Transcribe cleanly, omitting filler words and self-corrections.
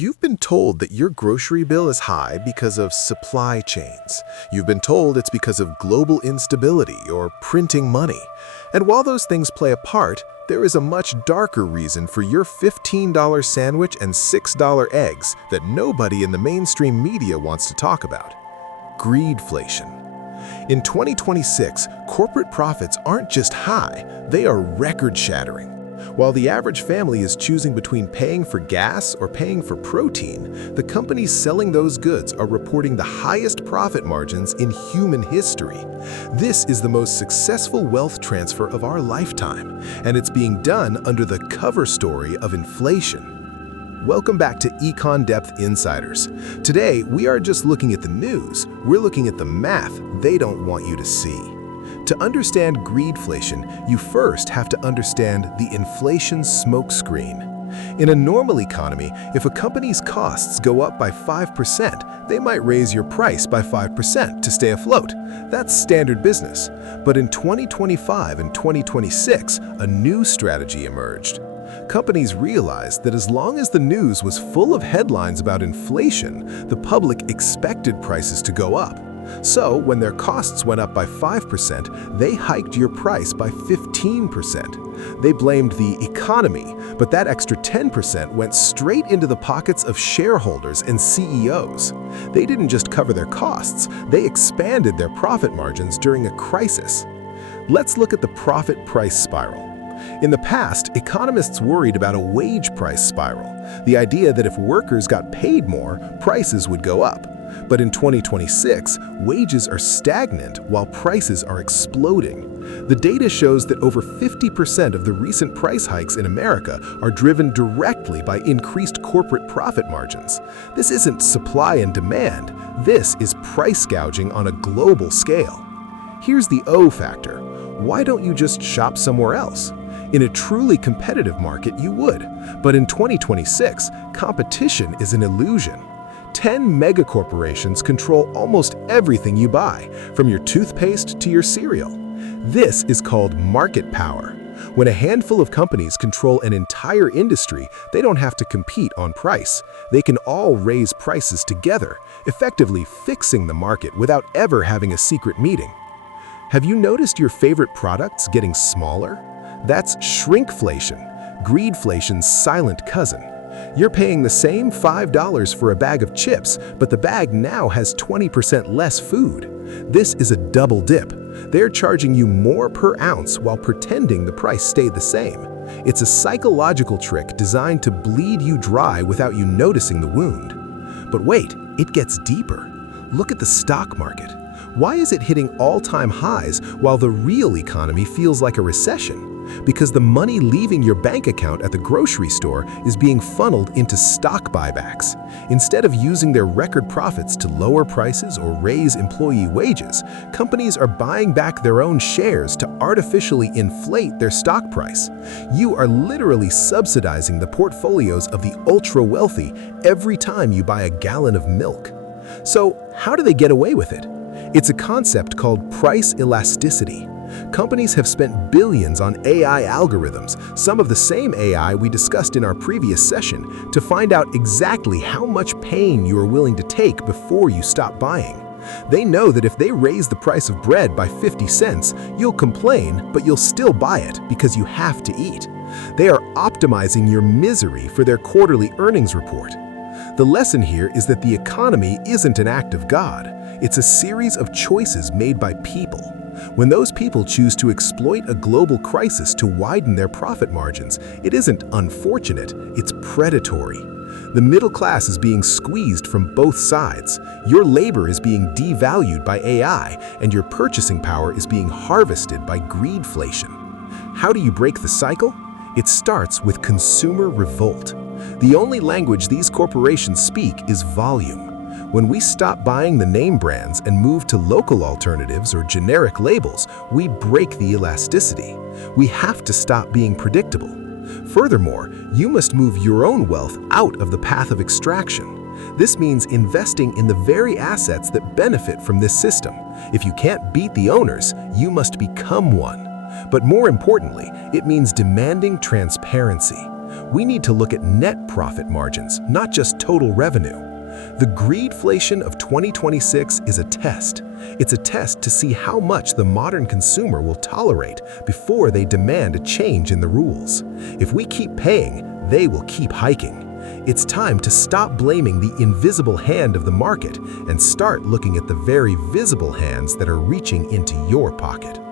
You've been told that your grocery bill is high because of supply chains. You've been told it's because of global instability or printing money. And while those things play a part, there is a much darker reason for your $15 sandwich and $6 eggs that nobody in the mainstream media wants to talk about. Greedflation. In 2026, corporate profits aren't just high, they are record-shattering. While the average family is choosing between paying for gas or paying for protein, the companies selling those goods are reporting the highest profit margins in human history. This is the most successful wealth transfer of our lifetime, and it's being done under the cover story of inflation. Welcome back to EconDepth Insiders. Today, we are just looking at the news. We're looking at the math they don't want you to see. To understand greedflation, you first have to understand the inflation smokescreen. In a normal economy, if a company's costs go up by 5%, they might raise your price by 5% to stay afloat. That's standard business. But in 2025 and 2026, a new strategy emerged. Companies realized that as long as the news was full of headlines about inflation, the public expected prices to go up. So, when their costs went up by 5%, they hiked your price by 15%. They blamed the economy, but that extra 10% went straight into the pockets of shareholders and CEOs. They didn't just cover their costs, they expanded their profit margins during a crisis. Let's look at the profit-price spiral. In the past, economists worried about a wage price spiral, the idea that if workers got paid more, prices would go up. But in 2026, wages are stagnant while prices are exploding. The data shows that over 50% of the recent price hikes in America are driven directly by increased corporate profit margins. This isn't supply and demand, this is price gouging on a global scale. Here's the O factor. Why don't you just shop somewhere else? In a truly competitive market, you would. But in 2026, competition is an illusion. 10 megacorporations control almost everything you buy, from your toothpaste to your cereal. This is called market power. When a handful of companies control an entire industry, they don't have to compete on price. They can all raise prices together, effectively fixing the market without ever having a secret meeting. Have you noticed your favorite products getting smaller? That's shrinkflation, greedflation's silent cousin. You're paying the same $5 for a bag of chips, but the bag now has 20% less food. This is a double dip. They're charging you more per ounce while pretending the price stayed the same. It's a psychological trick designed to bleed you dry without you noticing the wound. But wait, it gets deeper. Look at the stock market. Why is it hitting all-time highs while the real economy feels like a recession? Because the money leaving your bank account at the grocery store is being funneled into stock buybacks. Instead of using their record profits to lower prices or raise employee wages, companies are buying back their own shares to artificially inflate their stock price. You are literally subsidizing the portfolios of the ultra-wealthy every time you buy a gallon of milk. So, how do they get away with it? It's a concept called price elasticity. Companies have spent billions on AI algorithms, some of the same AI we discussed in our previous session, to find out exactly how much pain you are willing to take before you stop buying. They know that if they raise the price of bread by 50 cents, you'll complain, but you'll still buy it because you have to eat. They are optimizing your misery for their quarterly earnings report. The lesson here is that the economy isn't an act of God. It's a series of choices made by people. When those people choose to exploit a global crisis to widen their profit margins, it isn't unfortunate, it's predatory. The middle class is being squeezed from both sides. Your labor is being devalued by AI, and your purchasing power is being harvested by greedflation. How do you break the cycle? It starts with consumer revolt. The only language these corporations speak is volume. When we stop buying the name brands and move to local alternatives or generic labels, we break the elasticity. We have to stop being predictable. Furthermore, you must move your own wealth out of the path of extraction. This means investing in the very assets that benefit from this system. If you can't beat the owners, you must become one. But more importantly, it means demanding transparency. We need to look at net profit margins, not just total revenue. The greedflation of 2026 is a test. It's a test to see how much the modern consumer will tolerate before they demand a change in the rules. If we keep paying, they will keep hiking. It's time to stop blaming the invisible hand of the market and start looking at the very visible hands that are reaching into your pocket.